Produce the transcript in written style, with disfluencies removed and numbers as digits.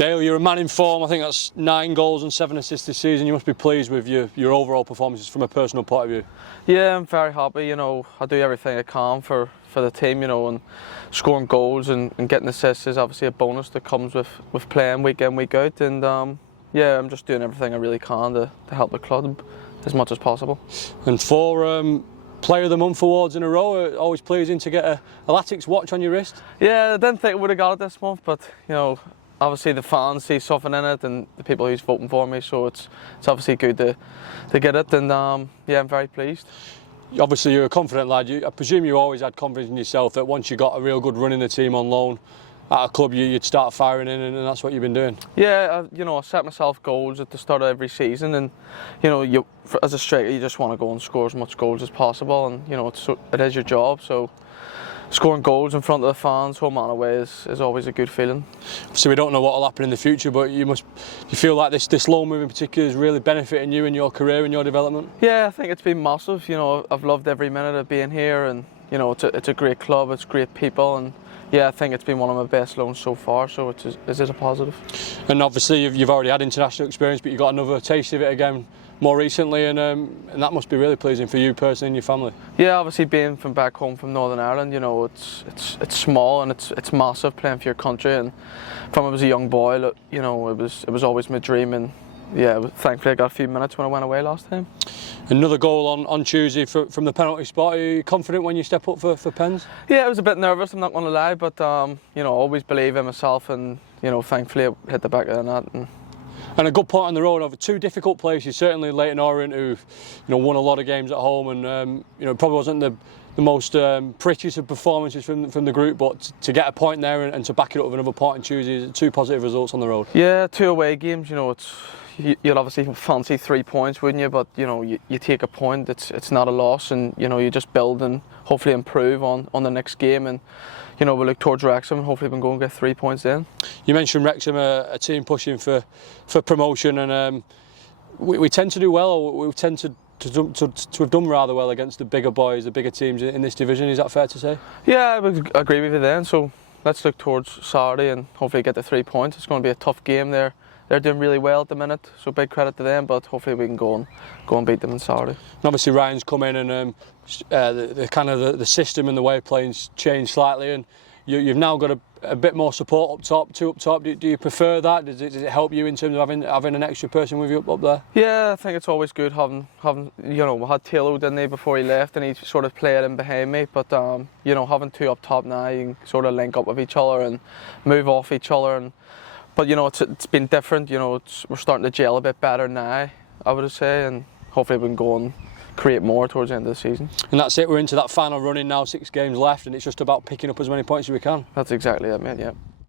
Dale, you're a man in form. I think that's 9 goals and 7 assists this season. You must be pleased with your overall performances from a personal point of view. Yeah, I'm very happy. You know, I do everything I can for the team. You know, and scoring goals and getting assists is obviously a bonus that comes with playing week in, week out. And yeah, I'm just doing everything I really can to help the club as much as possible. And for Player of the Month awards in a row, always pleasing to get a Latics watch on your wrist. Yeah, I didn't think I would have got it this month, but you know, obviously the fans see something in it, and the people who's voting for me, so it's obviously good to get it, and yeah, I'm very pleased. Obviously, you're a confident lad. I presume you always had confidence in yourself that once you got a real good run in the team on loan at a club, you'd start firing in, and that's what you've been doing. Yeah, you know, I set myself goals at the start of every season, and you know, as a striker, you just want to go and score as much goals as possible, and you know, it is your job. So scoring goals in front of the fans, home and away, is always a good feeling. So we don't know what will happen in the future, but you feel like this loan move in particular is really benefiting you in your career and your development? Yeah, I think it's been massive. You know, I've loved every minute of being here, and you know, it's a great club, it's great people, and yeah, I think it's been one of my best loans so far, so it is a positive. And obviously you've already had international experience, but you got another taste of it again more recently, and that must be really pleasing for you personally and your family. Yeah, obviously being from back home from Northern Ireland, you know, it's small and it's massive playing for your country, and from I was a young boy, you know, it was always my dream, and yeah, thankfully I got a few minutes when I went away last time. Another goal on Tuesday from the penalty spot. Are you confident when you step up for pens? Yeah, I was a bit nervous, I'm not going to lie, but you know, I always believe in myself, and you know, thankfully it hit the back of the net. And a good point on the road over 2 difficult places. Certainly Leyton Orient, who won a lot of games at home, and probably wasn't the most prettiest of performances from the group, but to get a point there and to back it up with another point on Tuesday, 2 positive results on the road. Yeah, 2 away games. You know, you'd obviously fancy 3 points, wouldn't you? But you know, you take a point. It's not a loss, and you know, you just build and hopefully improve on the next game, and you know, we look towards Wrexham and hopefully we can go and get 3 points in. You mentioned Wrexham, a team pushing for promotion, and we tend to do well, or we tend to have done rather well against the bigger boys, the bigger teams in this division. Is that fair to say? Yeah, I would agree with you then. So let's look towards Saturday and hopefully get the 3 points. It's going to be a tough game there. They're doing really well at the minute, so big credit to them, but hopefully we can go and beat them on Saturday. And obviously Ryan's come in, and the kind of the system and the way of playing's changed slightly, and you've now got a bit more support up top, 2 up top. Do you prefer that? Does it help you in terms of having an extra person with you up there? Yeah, I think it's always good having you know, we had Taylor, didn't he, before he left, and he sort of played in behind me, but you know, having 2 up top now, you can sort of link up with each other and move off each other, but you know, it's been different. You know, we're starting to gel a bit better now, I would say, and hopefully we can go and create more towards the end of the season. And that's it, we're into that final run in now, 6 games left, and it's just about picking up as many points as we can. That's exactly it, mate, yeah.